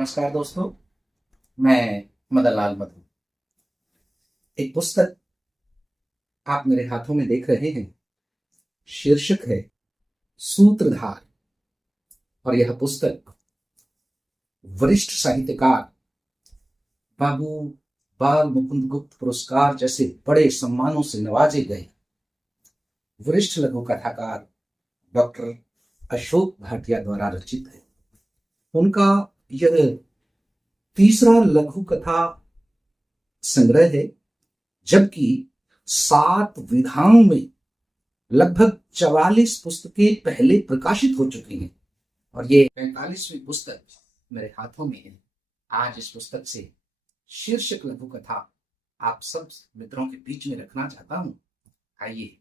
नमस्कार दोस्तों, मैं मदन लाल मधु। एक पुस्तक आप मेरे हाथों में देख रहे हैं। शीर्षक है सूत्रधार। और यह पुस्तक वरिष्ठ साहित्यकार बाबू बाल मुकुंद गुप्त पुरस्कार जैसे बड़े सम्मानों से नवाजे गए वरिष्ठ लघु कथाकार डॉक्टर अशोक भाटिया द्वारा रचित है। उनका यह तीसरा लघु कथा संग्रह है, जबकि 7 विधाओं में लगभग 44 पुस्तकें पहले प्रकाशित हो चुकी हैं और ये 45वीं पुस्तक मेरे हाथों में है। आज इस पुस्तक से शीर्षक लघु कथा आप सब मित्रों के बीच में रखना चाहता हूं। आइए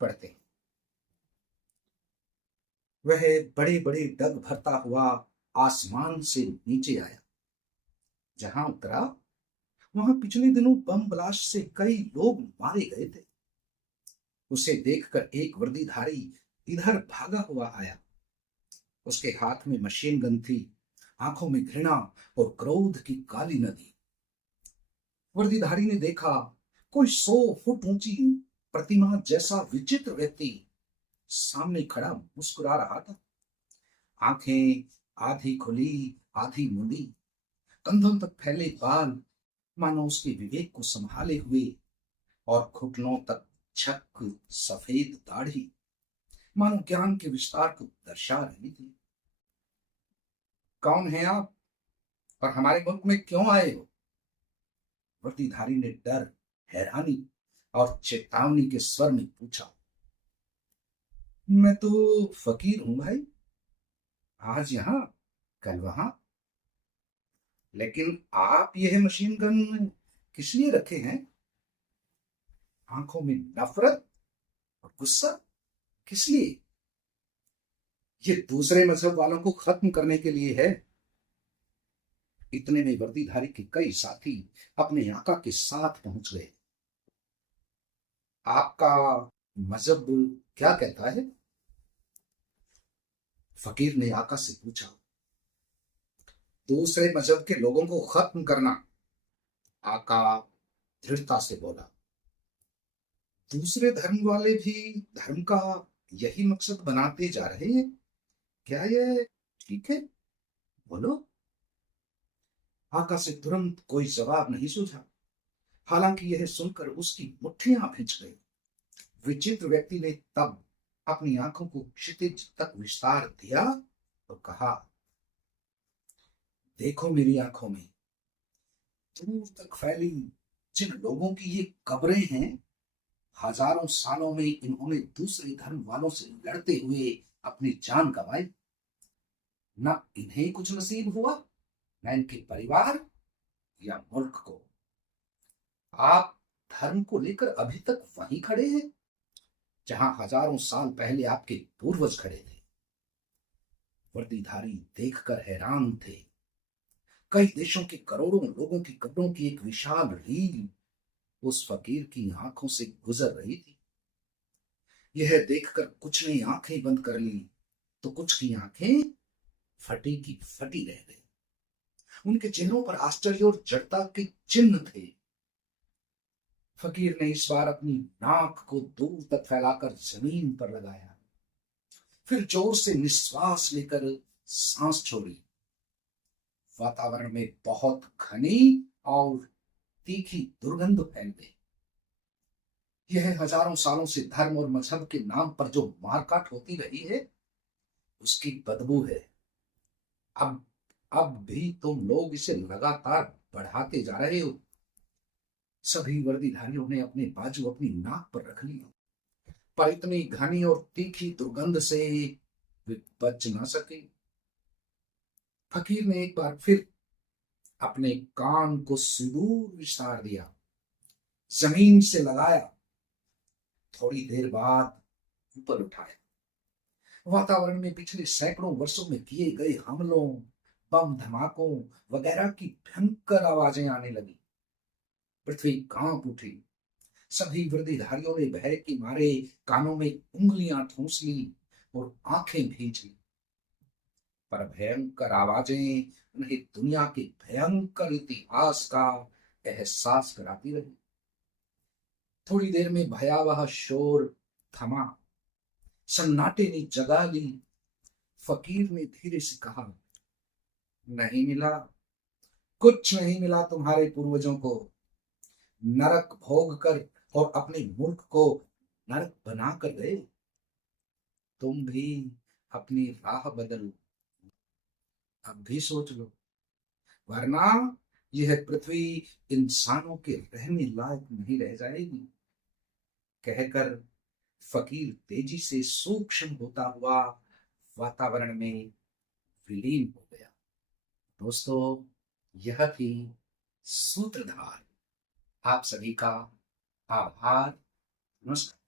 पढ़ते हैं। वह बड़े बड़े डग भरता हुआ आसमान से नीचे आया। जहां उतरा वहां पिछले दिनों बम ब्लास्ट से कई लोग मारे गए थे। उसे देखकर एक वर्दीधारी इधर भागा हुआ आया। उसके हाथ में मशीन गन थी, आंखों में घृणा और क्रोध की काली नदी। वर्दीधारी ने देखा कोई 100 फुट ऊंची प्रतिमा जैसा विचित्र व्यक्ति सामने खड़ा मुस्कुरा रहा था। आंखें आधी खुली आधी मूंदी, कंधों तक फैले बाल मानो उसके विवेक को संभाले हुए, और घुटनों तक छक सफेद दाढ़ी मानो ज्ञान के विस्तार को दर्शा रही थी। कौन है आप और हमारे मुल्क में क्यों आए हो? वर्दीधारी ने डर, हैरानी और चेतावनी के स्वर में पूछा। मैं तो फकीर हूं भाई, आज यहां कल वहां। लेकिन आप यह मशीन गन किस लिए रखे हैं? आंखों में नफरत और गुस्सा किस लिए? ये दूसरे मजहब वालों को खत्म करने के लिए है। इतने में वर्दीधारी के कई साथी अपने आका के साथ पहुंच गए। आपका मजहब क्या कहता है? फकीर ने आका से पूछा। दूसरे मजहब के लोगों को खत्म करना, आका दृढ़ता से बोला। दूसरे धर्म वाले भी धर्म का यही मकसद बनाते जा रहे हैं, क्या ये ठीक है? बोलो। आका से तुरंत कोई जवाब नहीं सूझा। हालांकि यह सुनकर उसकी मुट्ठियां भिंच गई। विचित्र व्यक्ति ने तब अपनी आंखों को क्षितिज तक विस्तार दिया तो कहा, देखो मेरी आंखों में दूर तक फैली जिन लोगों की ये कब्रें हैं, हजारों सालों में इन्होंने दूसरे धर्म वालों से लड़ते हुए अपनी जान गंवाई। न इन्हें कुछ नसीब हुआ, न इनके परिवार या मुल्क को। आप धर्म को लेकर अभी तक वहीं खड़े हैं जहां हजारों साल पहले आपके पूर्वज खड़े थे। वर्दीधारी देखकर हैरान थे। कई देशों के करोड़ों लोगों की कब्रों की एक विशाल रील उस फकीर की आंखों से गुजर रही थी। यह देखकर कुछ ने आंखें बंद कर ली तो कुछ की आंखें फटी की फटी रह गई। उनके चेहरों पर आश्चर्य और जड़ता के चिन्ह थे। फकीर ने इस बार अपनी नाक को दूर तक फैलाकर जमीन पर लगाया, फिर जोर से निश्वास लेकर सांस छोड़ी। वातावरण में बहुत घनी और तीखी दुर्गंध फैल गई। यह हजारों सालों से धर्म और मजहब के नाम पर जो मारकाट होती रही है, उसकी बदबू है। अब अब भी तुम लोग इसे लगातार बढ़ाते जा रहे हो। सभी वर्दीधारियों ने अपने बाजू अपनी नाक पर रख लिए, पर इतनी घनी और तीखी दुर्गंध से वे बच ना सके। फकीर ने एक बार फिर अपने कान को सुदूर विस्तार दिया, जमीन से लगाया, थोड़ी देर बाद ऊपर उठाया। वातावरण में पिछले सैकड़ों वर्षों में किए गए हमलों, बम धमाकों वगैरह की भयंकर आवाजें आने लगी। पृथ्वी कांप उठी। सभी वृद्धिधारियों ने भय के मारे कानों में उंगलियां ठूंस ली और आंखें भींच ली। पर भयंकर आवाजें उन्हें दुनिया के भयंकर इतिहास का एहसास कराती रही। थोड़ी देर में भयावह शोर थमा, सन्नाटे ने जगा ली। फकीर ने धीरे से कहा, नहीं मिला, कुछ नहीं मिला तुम्हारे पूर्वजों को। नरक भोग कर और अपने मुल्क को नरक बना कर गए। तुम भी अपनी राह बदल, अब भी सोच लो, वरना यह पृथ्वी इंसानों के रहने लायक नहीं रह जाएगी। कहकर फकीर तेजी से सूक्ष्म होता हुआ वातावरण में विलीन हो गया। दोस्तों, यह थी सूत्रधार। आप सभी का आभार। नमस्कार।